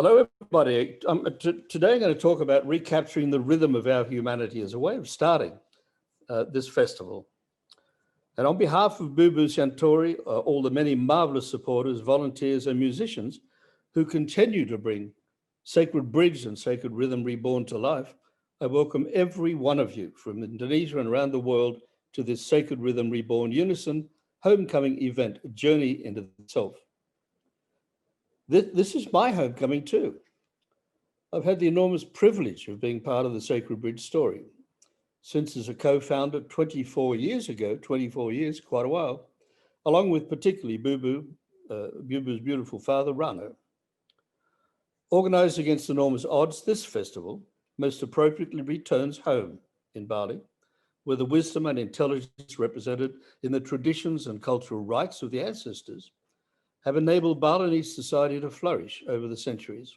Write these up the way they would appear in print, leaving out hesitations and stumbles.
Hello, everybody. Today I'm going to talk about recapturing the rhythm of our humanity as a way of starting this festival. And on behalf of Bubu Santori, all the many marvelous supporters, volunteers and musicians who continue to bring Sacred Bridge and Sacred Rhythm Reborn to life, I welcome every one of you from Indonesia and around the world to this Sacred Rhythm Reborn Unison homecoming event, a journey into the self. This is my homecoming too. I've had the enormous privilege of being part of the Sacred Bridge story. Since as a co-founder 24 years ago, 24 years, quite a while, along with particularly Bubu's beautiful father, Rano. Organized against enormous odds, this festival most appropriately returns home in Bali, where the wisdom and intelligence represented in the traditions and cultural rites of the ancestors have enabled Balinese society to flourish over the centuries.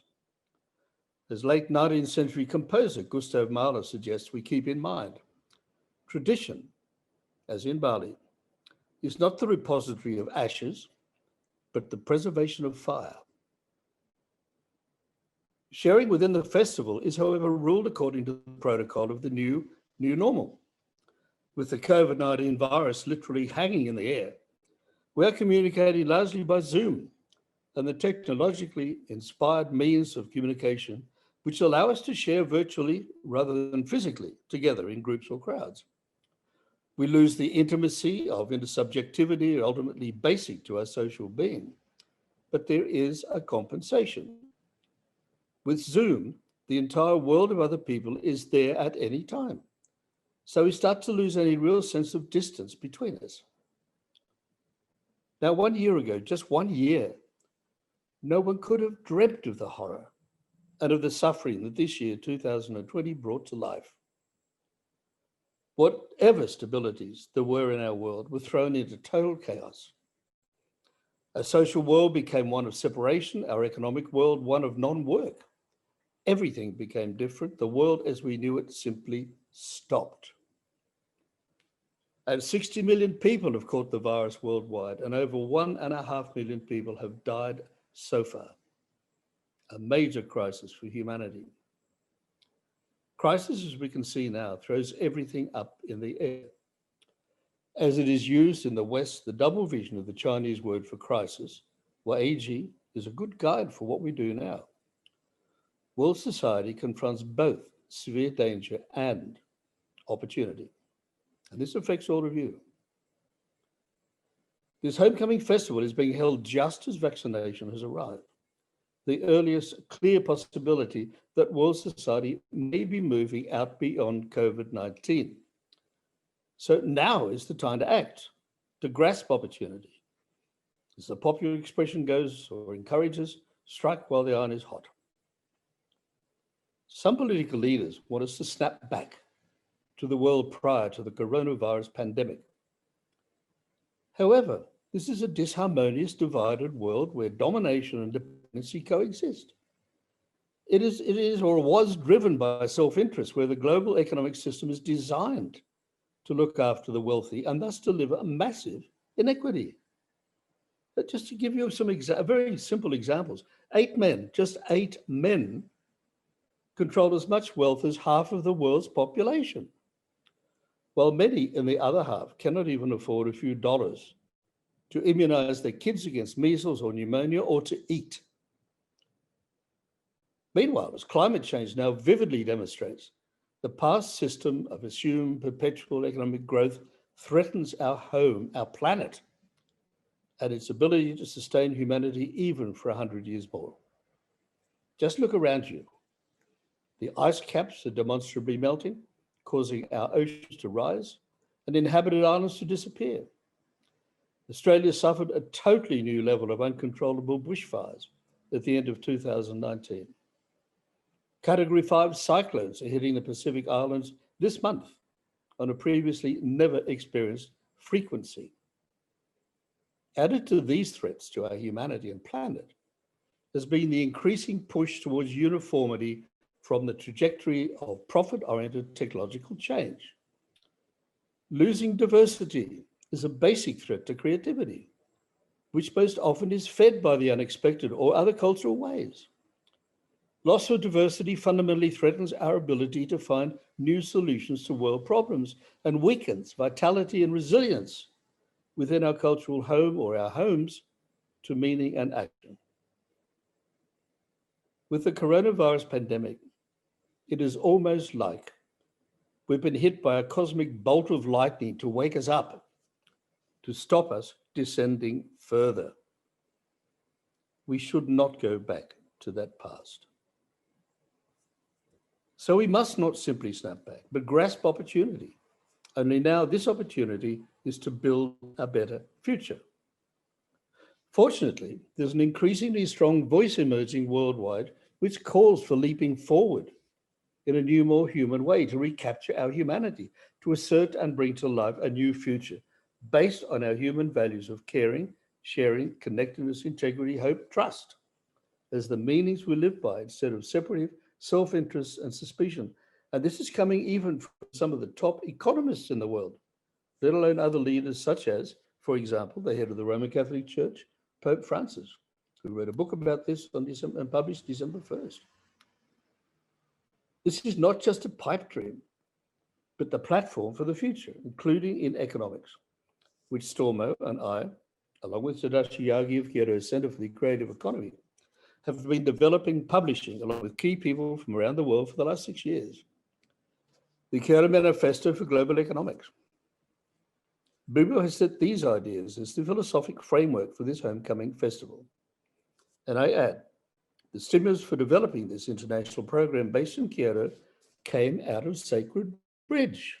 As late 19th century composer Gustav Mahler suggests we keep in mind, tradition, as in Bali, is not the repository of ashes, but the preservation of fire. Sharing within the festival is, however, ruled according to the protocol of the new normal. With the COVID-19 virus literally hanging in the air, we are communicating largely by Zoom and the technologically inspired means of communication which allow us to share virtually rather than physically together in groups or crowds. We lose the intimacy of intersubjectivity, ultimately basic to our social being, but there is a compensation. With Zoom, the entire world of other people is there at any time. So we start to lose any real sense of distance between us. Now, 1 year ago, just 1 year, no one could have dreamt of the horror and of the suffering that this year, 2020, brought to life. Whatever stabilities there were in our world were thrown into total chaos. Our social world became one of separation, our economic world one of non-work. Everything became different. The world as we knew it simply stopped. And 60 million people have caught the virus worldwide, and over 1.5 million people have died so far. A major crisis for humanity. Crisis, as we can see now, throws everything up in the air. As it is used in the West, the double vision of the Chinese word for crisis, Weiji, is a good guide for what we do now. World society confronts both severe danger and opportunity. And this affects all of you. This homecoming festival is being held just as vaccination has arrived. The earliest clear possibility that world society may be moving out beyond COVID-19. So now is the time to act, to grasp opportunity. As the popular expression goes or encourages, strike while the iron is hot. Some political leaders want us to snap back to the world prior to the coronavirus pandemic. However, this is a disharmonious, divided world where domination and dependency coexist. It is or was driven by self-interest, where the global economic system is designed to look after the wealthy and thus deliver a massive inequity. But just to give you some very simple examples, 8 men, just 8 men, control as much wealth as half of the world's population, while many in the other half cannot even afford a few dollars to immunize their kids against measles or pneumonia or to eat. Meanwhile, as climate change now vividly demonstrates, the past system of assumed perpetual economic growth threatens our home, our planet, and its ability to sustain humanity even for 100 years more. Just look around you. The ice caps are demonstrably melting, causing our oceans to rise and inhabited islands to disappear. Australia suffered a totally new level of uncontrollable bushfires at the end of 2019. Category 5 cyclones are hitting the Pacific Islands this month on a previously never experienced frequency. Added to these threats to our humanity and planet has been the increasing push towards uniformity from the trajectory of profit-oriented technological change. Losing diversity is a basic threat to creativity, which most often is fed by the unexpected or other cultural ways. Loss of diversity fundamentally threatens our ability to find new solutions to world problems and weakens vitality and resilience within our cultural home or our homes to meaning and action. With the coronavirus pandemic, it is almost like we've been hit by a cosmic bolt of lightning to wake us up, to stop us descending further. We should not go back to that past. So we must not simply snap back, but grasp opportunity. Only now this opportunity is to build a better future. Fortunately, there's an increasingly strong voice emerging worldwide which calls for leaping forward in a new, more human way to recapture our humanity, to assert and bring to life a new future based on our human values of caring, sharing, connectedness, integrity, hope, trust as the meanings we live by instead of separative self-interest and suspicion. And this is coming even from some of the top economists in the world, let alone other leaders such as, for example, the head of the Roman Catholic Church, Pope Francis, who wrote a book about this on December, and published December 1st. This is not just a pipe dream, but the platform for the future, including in economics, which Stormo and I, along with Tadashi Yagi of Kyoto's Center for the Creative Economy, have been developing, publishing, along with key people from around the world for the last 6 years. The Kyoto Manifesto for Global Economics. Bubu has set these ideas as the philosophic framework for this homecoming festival. And I add, the stimulus for developing this international program based in Kyoto came out of Sacred Bridge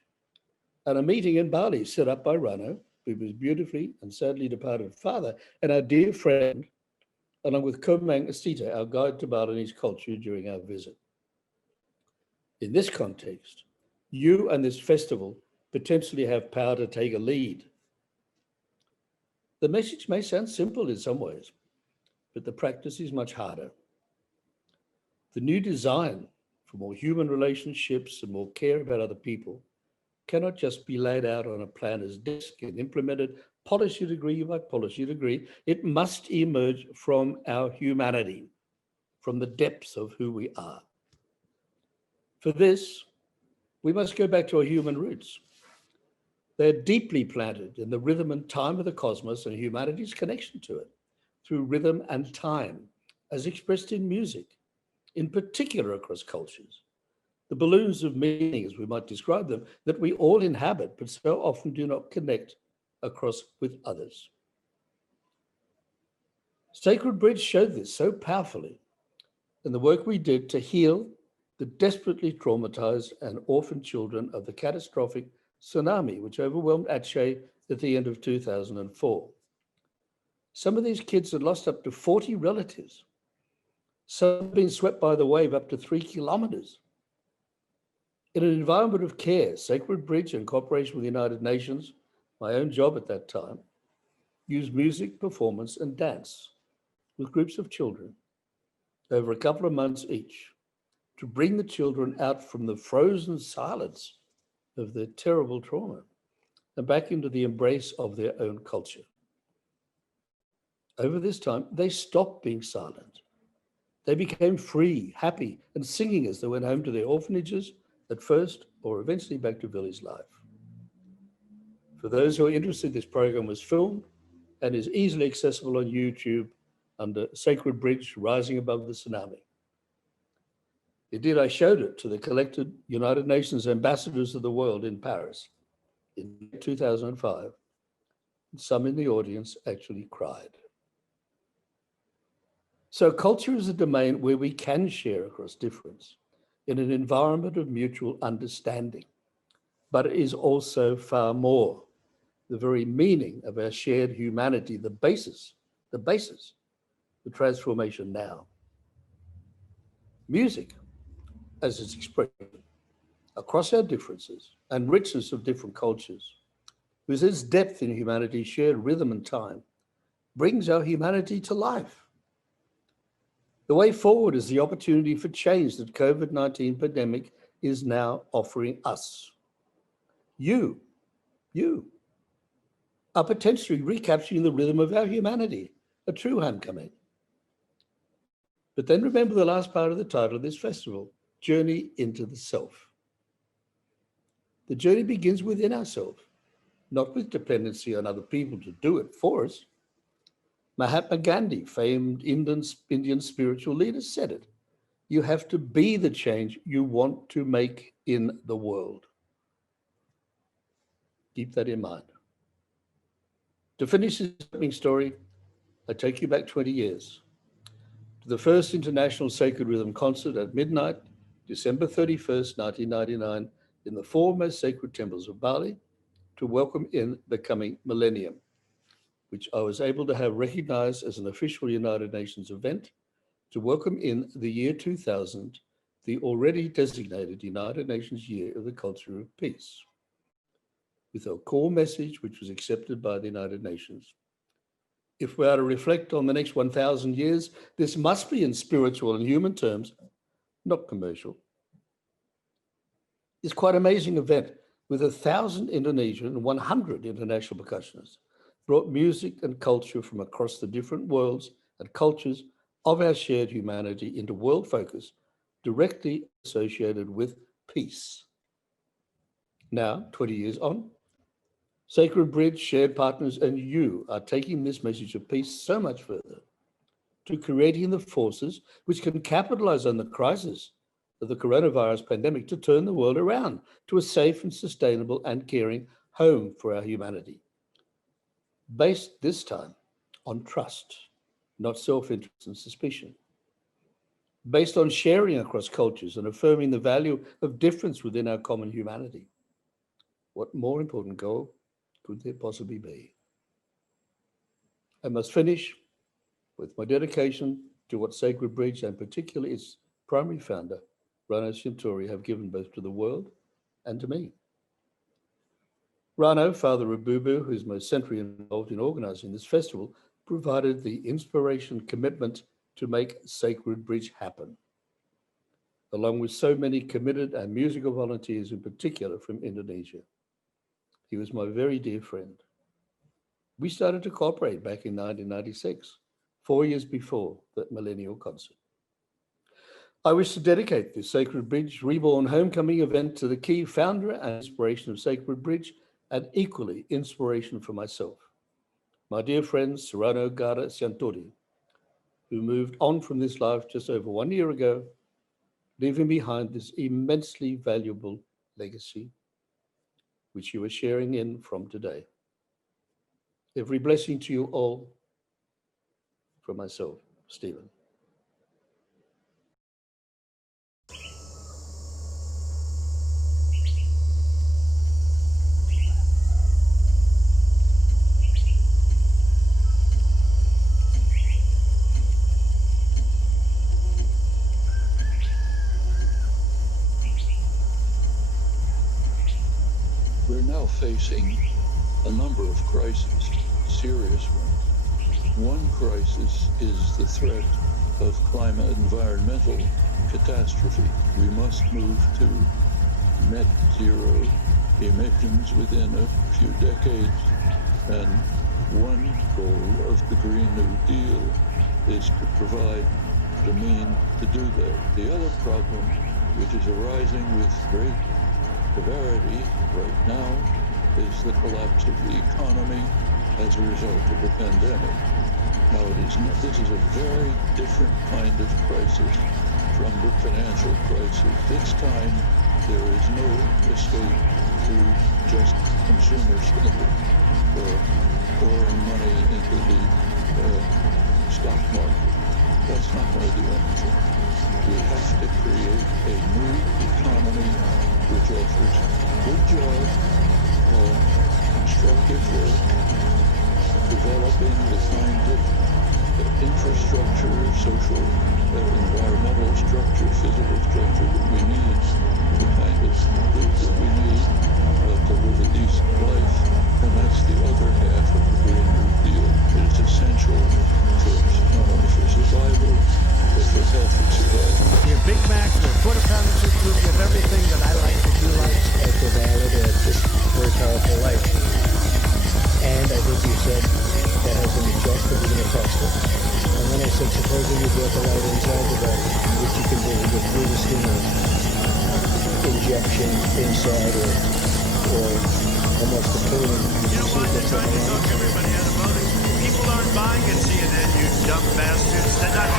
and a meeting in Bali set up by Rano, Bubu's beautifully and sadly departed father, and our dear friend, along with Komang Astita, our guide to Balinese culture during our visit. In this context, you and this festival potentially have power to take a lead. The message may sound simple in some ways, but the practice is much harder. The new design for more human relationships and more care about other people cannot just be laid out on a planner's desk and implemented policy degree by policy degree. It must emerge from our humanity, from the depths of who we are. For this, we must go back to our human roots. They're deeply planted in the rhythm and time of the cosmos and humanity's connection to it through rhythm and time, as expressed in music, in particular across cultures. The balloons of meaning, as we might describe them, that we all inhabit, but so often do not connect across with others. Sacred Bridge showed this so powerfully in the work we did to heal the desperately traumatized and orphaned children of the catastrophic tsunami, which overwhelmed Aceh at the end of 2004. Some of these kids had lost up to 40 relatives. Some had been swept by the wave up to 3 kilometers. In an environment of care, Sacred Bridge, in cooperation with the United Nations, my own job at that time, used music, performance, and dance with groups of children over a couple of months each to bring the children out from the frozen silence of their terrible trauma and back into the embrace of their own culture. Over this time, they stopped being silent. They became free, happy, and singing as they went home to their orphanages at first, or eventually back to village life. For those who are interested, this program was filmed and is easily accessible on YouTube under Sacred Bridge, Rising Above the Tsunami. Indeed, I showed it to the collected United Nations ambassadors of the world in Paris in 2005. Some in the audience actually cried. So culture is a domain where we can share across difference in an environment of mutual understanding, but it is also far more. The very meaning of our shared humanity, the basis, the transformation now. Music, as its expression, across our differences and richness of different cultures, with its depth in humanity, shared rhythm and time, brings our humanity to life. The way forward is the opportunity for change that COVID-19 pandemic is now offering us. You are potentially recapturing the rhythm of our humanity, a true homecoming. But then remember the last part of the title of this festival, Journey into the Self. The journey begins within ourselves, not with dependency on other people to do it for us. Mahatma Gandhi, famed Indian spiritual leader, said it. You have to be the change you want to make in the world. Keep that in mind. To finish this opening story, I take you back 20 years to the first International Sacred Rhythm concert at midnight, December 31st, 1999, in the four most sacred temples of Bali to welcome in the coming millennium, which I was able to have recognized as an official United Nations event to welcome in the year 2000, the already designated United Nations Year of the Culture of Peace, with a core message which was accepted by the United Nations. If we are to reflect on the next 1,000 years, this must be in spiritual and human terms, not commercial. It's quite an amazing event with 1,000 Indonesian and 100 international percussionists brought music and culture from across the different worlds and cultures of our shared humanity into world focus directly associated with peace. Now, 20 years on, Sacred Bridge, shared partners, and you are taking this message of peace so much further to creating the forces which can capitalize on the crisis of the coronavirus pandemic to turn the world around to a safe and sustainable and caring home for our humanity. Based this time on trust, not self-interest and suspicion. Based on sharing across cultures and affirming the value of difference within our common humanity. What more important goal could there possibly be? I must finish with my dedication to what Sacred Bridge and particularly its primary founder, Rano Suntory, have given both to the world and to me. Rano, father of Bubu, who is most centrally involved in organizing this festival, provided the inspiration, commitment to make Sacred Bridge happen, along with so many committed and musical volunteers in particular from Indonesia. He was my very dear friend. We started to cooperate back in 1996, 4 years before that millennial concert. I wish to dedicate this Sacred Bridge Reborn Homecoming event to the key founder and inspiration of Sacred Bridge, and equally inspiration for myself, my dear friend Serrano Gara Siantori, who moved on from this life just over 1 year ago, leaving behind this immensely valuable legacy, which you are sharing in from today. Every blessing to you all from myself, Stephen. We're now facing a number of crises, serious ones. One crisis is the threat of climate environmental catastrophe. We must move to net zero emissions within a few decades. And one goal of the Green New Deal is to provide the means to do that. The other problem, which is arising with great severity right now, is the collapse of the economy as a result of the pandemic. Now, this is a very different kind of crisis from the financial crisis. This time, there is no escape to just consumer spending or pouring money into the stock market. That's not going to do anything. We have to create a new economy which offers good jobs, constructive work, developing the kind of infrastructure, social, environmental structure, physical structure that we need, the kind of goods that we need to live a decent life. And that's the other half of the Green New Deal. It is essential not only for survival, but for healthy survival. You have Big Macs, you have quarter pounder soup, you have everything that I like that you like. That's a valid and just very powerful life. And I think you said that has an objective, we're going to test it. And then I said, supposing you brought the light inside the body, which you can do with through the skin injection inside or almost a cleaning. You know what? They're trying to talk everybody out of voting. People aren't buying at CNN, you dumb bastards. They're not.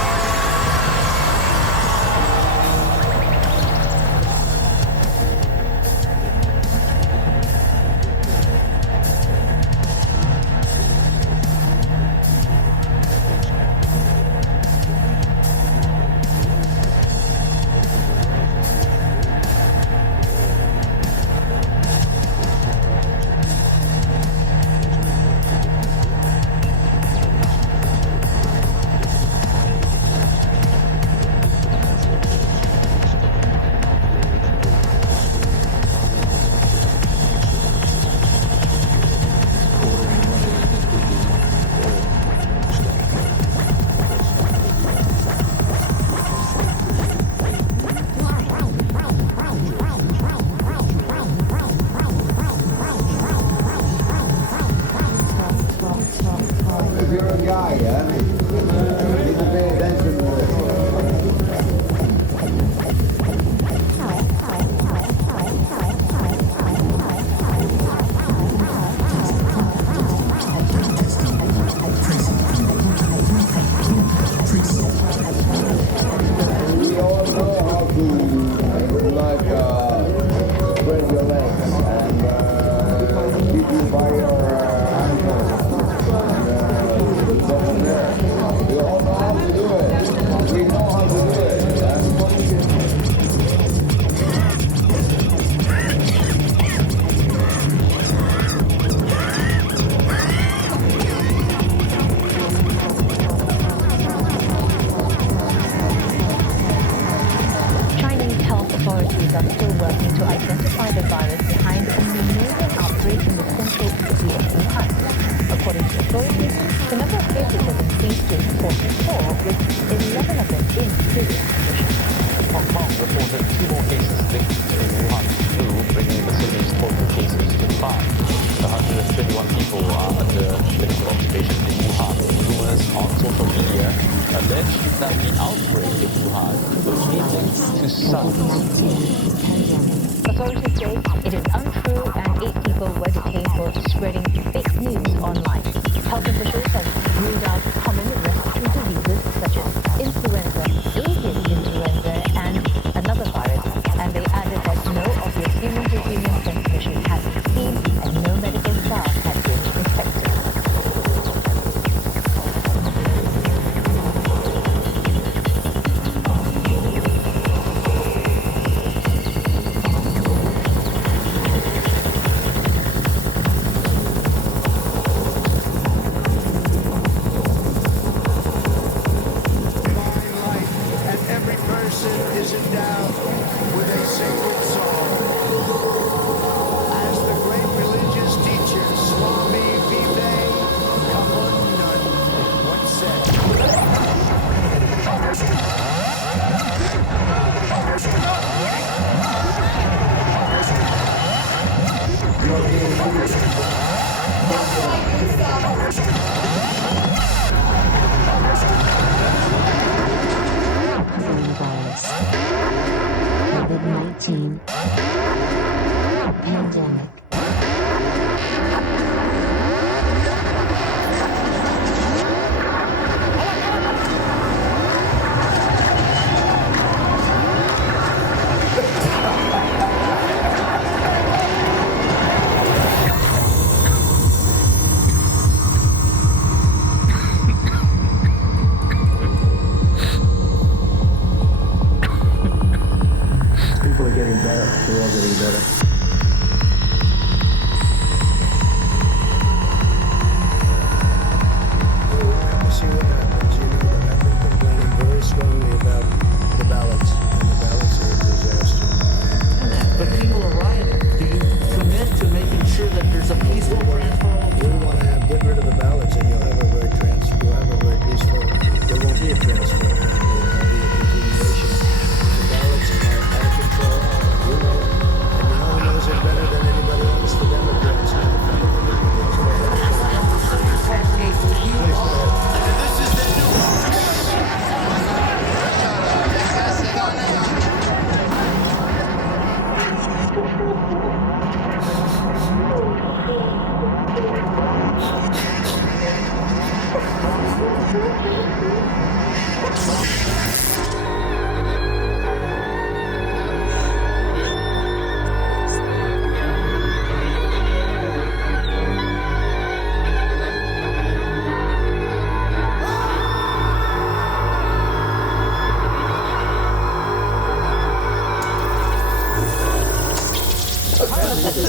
Authorities say it is untrue and 8 people were detained for spreading fake news online. Health officials have ruled out common respiratory diseases such as influenza, avian influenza, and another virus, and they added that no obvious human-to-human transmission has been seen and no medical staff have been infected. COVID-19 pandemic. People are getting better through all this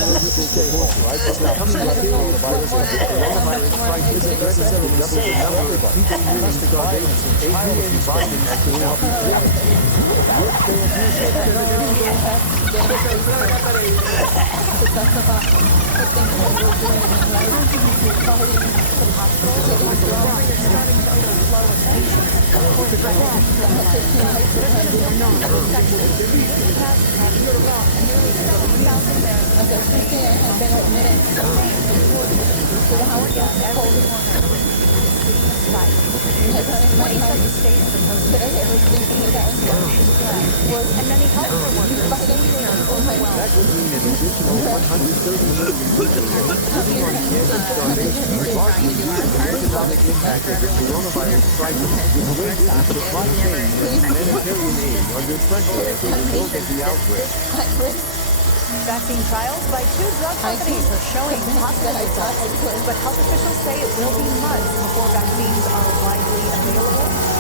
People stay home, right? But now coming back here, the virus and the coronavirus crisis has necessarily doubled the number of people needing surveillance and child confinement as they now be quarantined. Would they abuse to talk about the things that we're doing in life, calling some hospitals, getting wrong, starting to overflow with patients. Nearly 7,000 there. Okay, speaking has been admitted to the Howard County Corner. 27 states proposed it. And many healthcare workers overwhelmed. that would mean an additional 130 million people living on campus starvation, largely due to the economic impact of the coronavirus crisis, which raised the supply chain and humanitarian aid under pressure as a result of the outbreak. Vaccine trials by 2 drug companies are showing positive results, but health officials say it will be months before vaccines are widely available.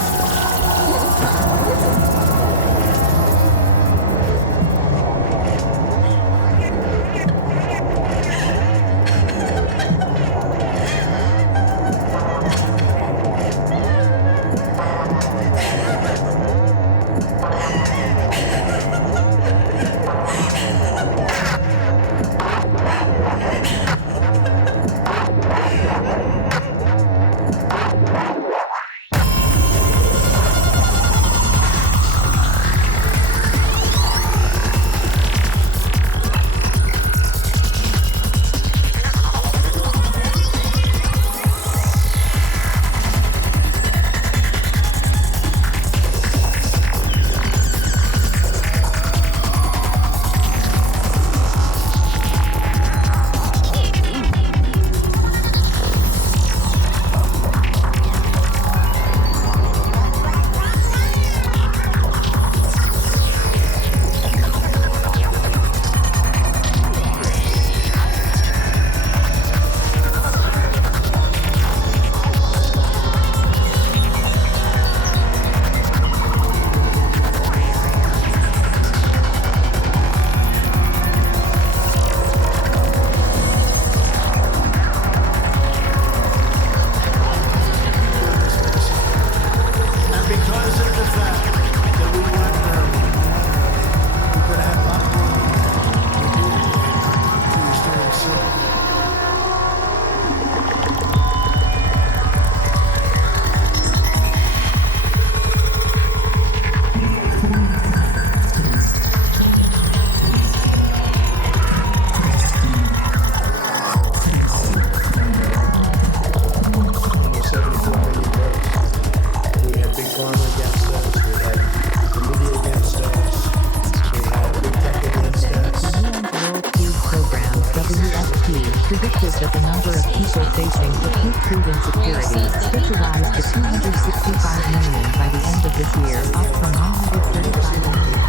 predicted that the number of people facing acute food insecurity could rise to 265 million by the end of this year, up from 135 million.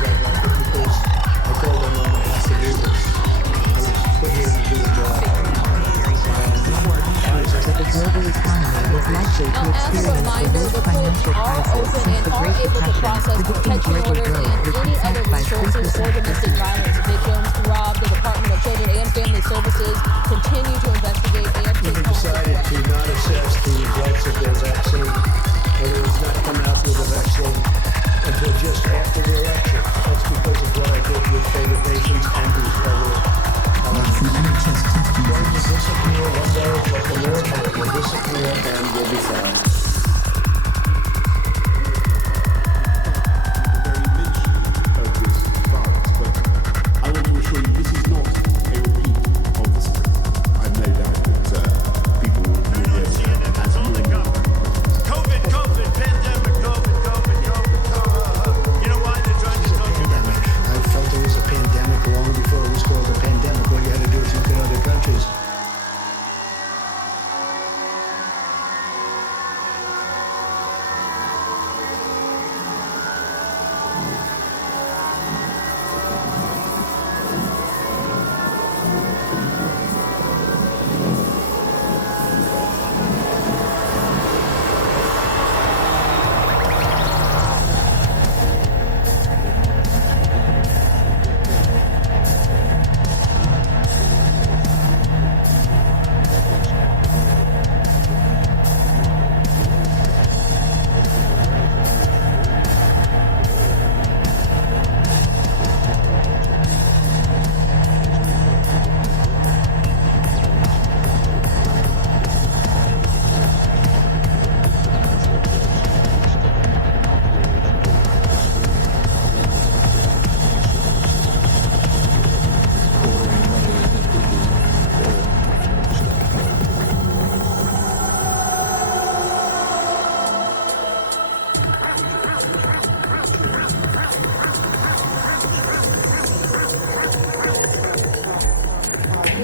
Because I told them I'm going to have to do this. I was put here to do the job. That the global economy was likely to experience the worst financial crisis since the Great Depression, predicting global growth would contract by 3%. Domestic violence victims robbed. The Department of Children and Family Services continue to investigate and We decided to not assess the results of their vaccine, and it was not come out with a vaccine until just after the election. That's because of what I did with favored nations and these other going to disappear one day, like a miracle, it will disappear and will be found. Of this virus, but I want to assure you this is not a repeat of the spring. I've no doubt that people will view this as normal. COVID, pandemic, COVID. You know why they're trying to tell you? Pandemic. I felt it was a pandemic long before it was called a pandemic. All you had to do is look at other countries.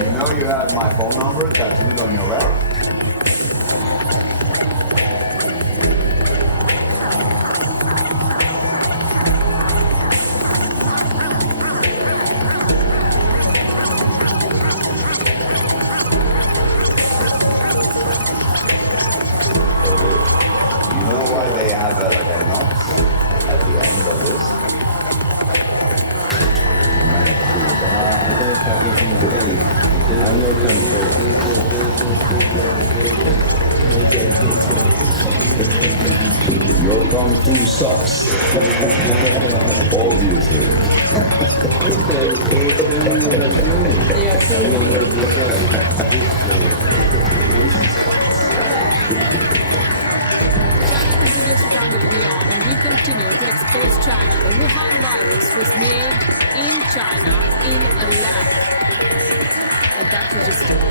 You know you have my phone number tattooed on your back? You know why they have like a knot at the end of this? Your Kung Fu sucks. Obviously. Continues to target beyond, and we continue to expose China. The Wuhan virus was made in China in a lab. And that's registered.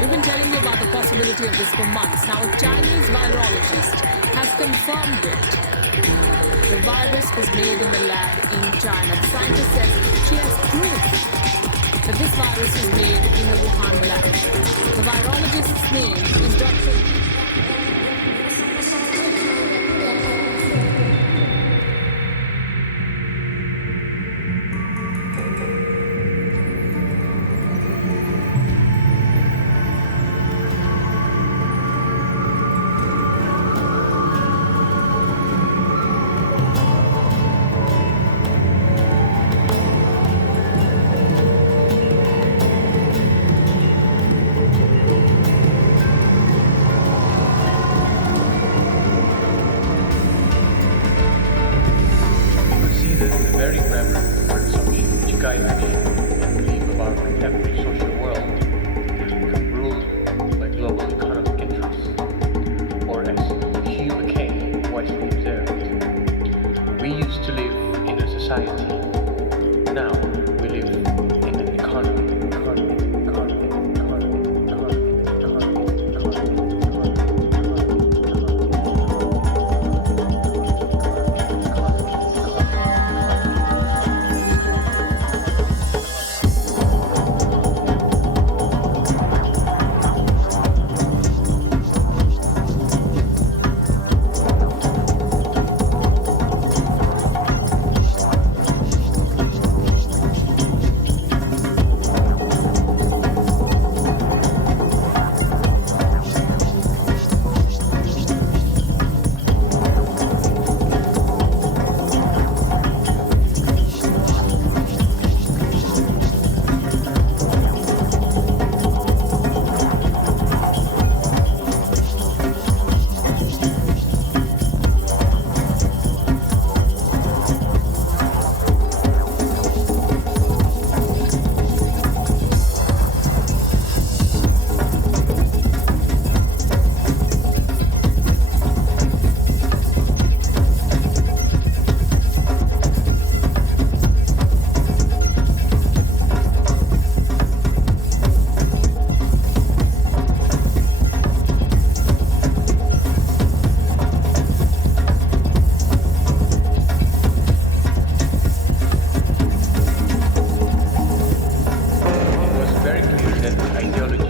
We've been telling you about the possibility of this for months. Now, a Chinese virologist has confirmed it. The virus was made in the lab in China. The scientist says she has proof that this virus was made in the Wuhan lab. The virologist's name is Dr. Ideology